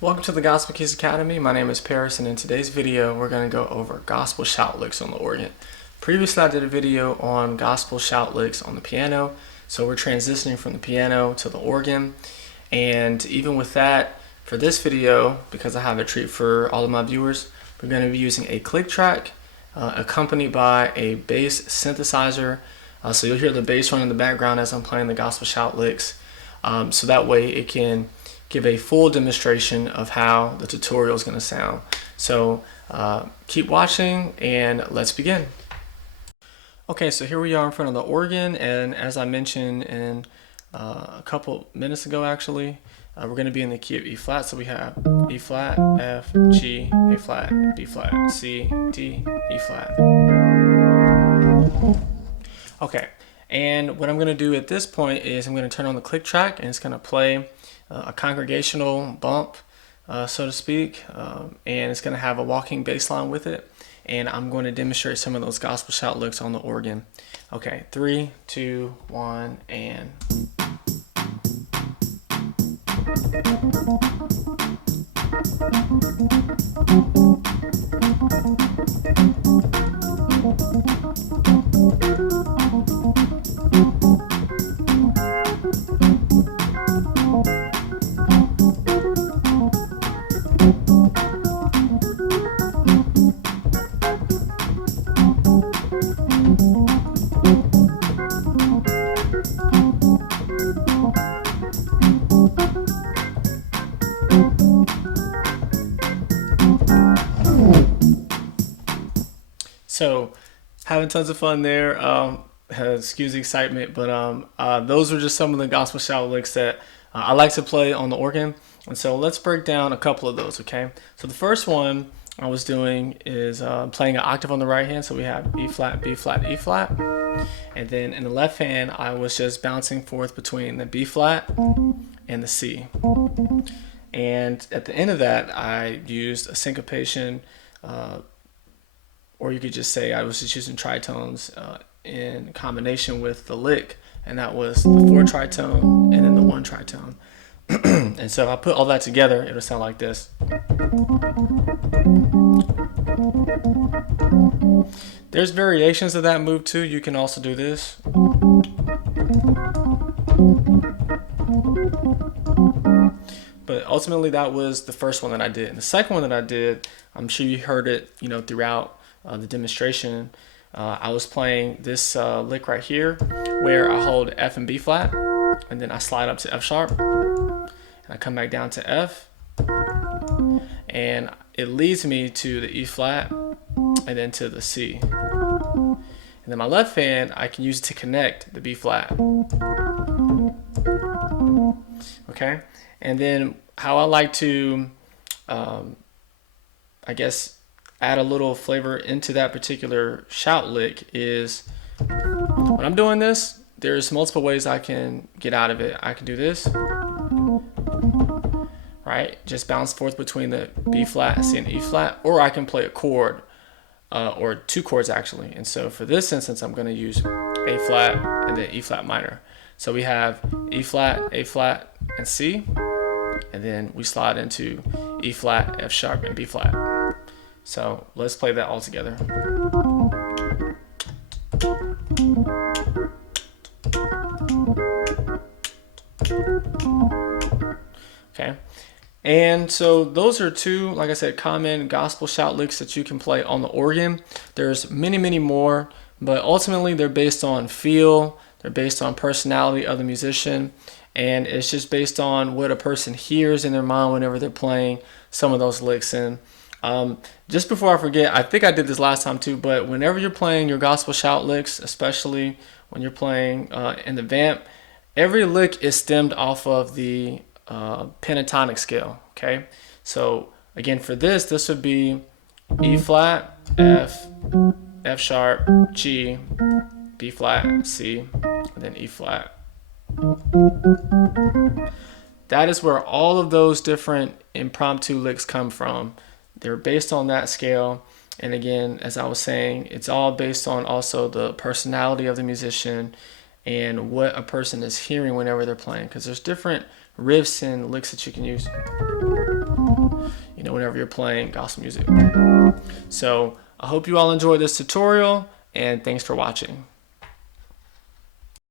Welcome to the Gospel Keys Academy. My name is Paris, and in today's video we're going to go over gospel shout licks on the organ. Previously I did a video on gospel shout licks on the piano, so we're transitioning from the piano to the organ. And even with that, for this video, because I have a treat for all of my viewers, we're going to be using a click track accompanied by a bass synthesizer. So you'll hear the bass running in the background as I'm playing the gospel shout licks. So that way it can give a full demonstration of how the tutorial is going to sound. So keep watching and let's begin. Okay, so here we are in front of the organ, and as I mentioned in a couple minutes ago actually, we're going to be in the key of E flat. So we have E flat, F, G, A flat, B flat, C, D, E flat. Okay, and what I'm going to do at this point is I'm going to turn on the click track, and it's going to play a congregational bump, so to speak, and it's going to have a walking bass line with it, and I'm going to demonstrate some of those gospel shout licks on the organ. Okay, 3, 2, 1, and... So, having tons of fun there. Excuse the excitement, but those were just some of the gospel shout licks that I like to play on the organ. And so let's break down a couple of those, okay? So the first one I was doing is playing an octave on the right hand. So we have E flat, B flat, E flat. And then in the left hand, I was just bouncing forth between the B flat and the C. And at the end of that, I used a syncopation, or you could just say I was just using tritones in combination with the lick, and that was the 4 tritone and then the 1 tritone. And so if I put all that together, it'll sound like this. There's variations of that move too. You can also do this. But ultimately that was the first one that I did. And the second one that I did, I'm sure you heard it, throughout the demonstration. I was playing this lick right here where I hold F and B flat, and then I slide up to F sharp, and I come back down to F, and it leads me to the E flat and then to the C. And then my left hand, I can use it to connect the B flat. Okay, and then how I like to, I guess, add a little flavor into that particular shout lick is when I'm doing this, there's multiple ways I can get out of it. I can do this, right? Just bounce forth between the B flat, C, and E flat, or I can play a chord, or 2 chords actually. And so for this instance, I'm going to use A flat and then E flat minor. So we have E flat, A flat, and C, and then we slide into E flat, F sharp, and B flat. So let's play that all together. Okay, and so those are 2, like I said, common gospel shout licks that you can play on the organ. There's many, many more, but ultimately they're based on feel, they're based on personality of the musician, and it's just based on what a person hears in their mind whenever they're playing some of those licks. And just before I forget, I think I did this last time too, but whenever you're playing your gospel shout licks, especially when you're playing in the vamp, every lick is stemmed off of the pentatonic scale, okay? So again, for this would be E flat, F, F sharp, G, B flat, C, and then E flat. That is where all of those different impromptu licks come from. They're based on that scale. And again, as I was saying, it's all based on also the personality of the musician and what a person is hearing whenever they're playing, because there's different riffs and licks that you can use. whenever you're playing gospel music. So I hope you all enjoyed this tutorial, and thanks for watching.